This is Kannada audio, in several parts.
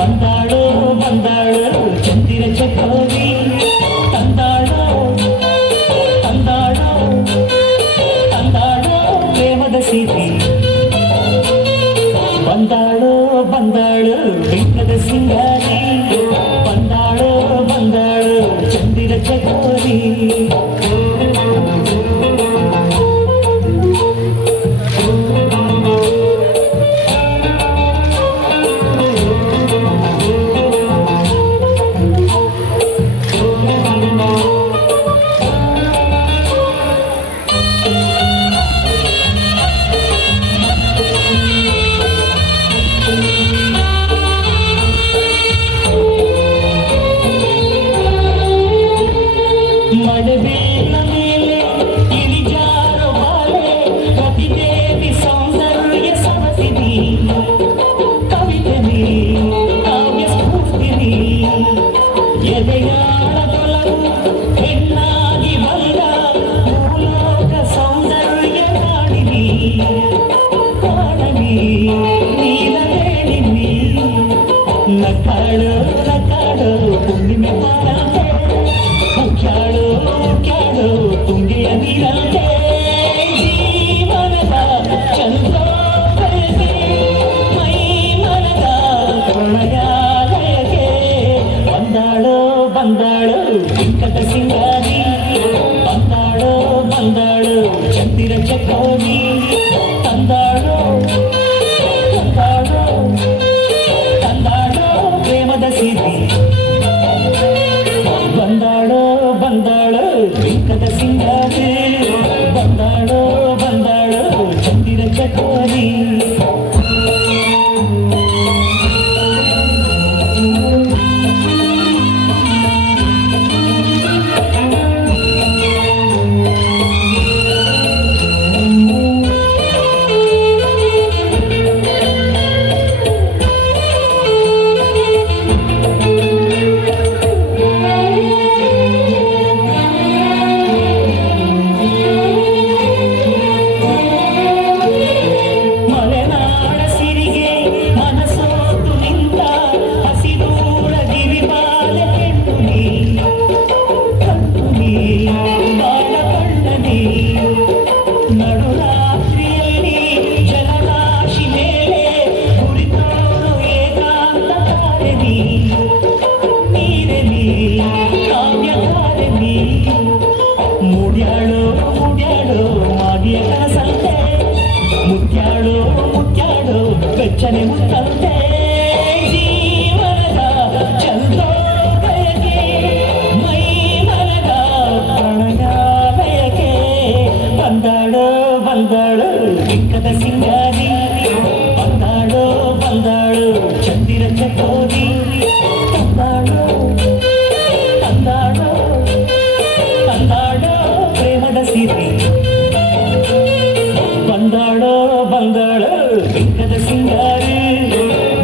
ಬಂದಾಳು ಬಂದಾಳು ಚಂದಿರ ಚಕೋರಿ ತಂದಾಳು ತಂದಾಳು ತಂದಾಳು ಪ್ರೇಮದ ಸೀತಿ ಬಂದಾಳು ಬಂದಾಳು ಬಿಂಕದ ಸಿಂಗಾರಿ ಬಂದಾಳು ಬಂದಾಳು ಚಂದಿರ ಚಕೋರಿ ಮಳೆಬೇನ ಮೇಲೆ ಇಳಿಜಾರೋ ಬಾಲೆ ರತಿದೇವಿ ಸೌಂದರ್ಯ ಸಮಸಿನಿ ಕವಿತನಿ ಕಾವ್ಯ ಸ್ಫೂರ್ತಿನಿ ಎದೆಯಾಳದೊಲವು ಹೆಣ್ಣಾಗಿ ಬಂದ ಭೂಲೋಕ ಸೌಂದರ್ಯ ಕಾಡಿನಿ ಕಾಡನಿ ನೀಲವೇಣಿನಿ ನಕಾಳು ನಕಾಳು ಹುಣ್ಣಿಮೆ ಬಾರದೆ ಮುಖ್ಯಾಳು ಮುಖ್ಯಾಳು ತುಂಗೆಯ ನೀರಂತೆ ಜೀವನದ ಚಂದ್ರೋದಯಕ್ಕೆ ಮೈ ಮನದ ಪ್ರಣಯಾಲಯಕ್ಕೆ ಬಂದಾಳು ಬಂದಾಳು ಬಿಂಕದ ಸಿಂಗಾರಿ ಬಂದಾಳು ಬಂದಾಳು ಚಂದಿರ ಚಕೋರಿ ತಂದಾಳು ತಂದಾಳು ತಂದಾಳು ಪ್ರೇಮದ ಸೀತಿ ಬಂದಾಳು ಬಂದಾಳು ಬಿಂಕದ ಸಿಂಗಾರಿ ಬಂದಾಳು ಬಂದಾಳು ಚಂದಿರ ಚಕೋರಿ ನಡುರಾತ್ರಿಯಲ್ಲಿ ಜಲರಾಶಿ ಮೇಲೆ ಕುಳಿತೋರು ಏಕಾಂತ ತಾರೆನಿ ನೀರೆನಿ ಕಾವ್ಯಧಾರೆನಿ ಮುಡ್ಯಾಳು ಮುಡ್ಯಾಳು ಮಾಗಿಯ ಕನಸಂತೆ ಮುತ್ಯಾಳು ಮುತ್ಯಾಳು ಬೆಚ್ಚನೆ ಮುತ್ತಂತೆ ಜೀವನದ ಚಂದ್ರೋದಯಕ್ಕೆ ಮೈ ಮನದ ಪ್ರಣಯಾಲಯಕ್ಕೆ ಬಂದಾಳು ಬಂದಾಳು ಬಿಂಕದ ಸಿಂಗಾರಿ ಬಂದಾಳು ಬಂದಾಳು ಚಂದಿರ ಚಕೋರಿ ತಂದಾಳು ತಂದಾಳು ತಂದಾಳು ಪ್ರೇಮದ ಸೀತಿ ಬಂದಾಳು ಬಂದಾಳು ಬಿಂಕದ ಸಿಂಗಾರಿ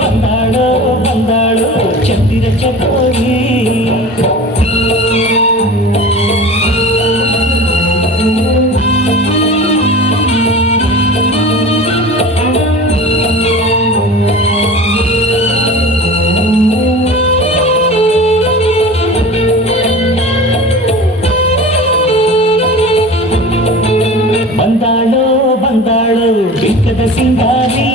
ಬಂದಾಳು ಬಂದಾಳು ಚಂದಿರ ಚಕೋರಿ ಬಂದಾಳು ಬಂದಾಳು ಬಿಂಕದ ಸಿಂಗಾರಿ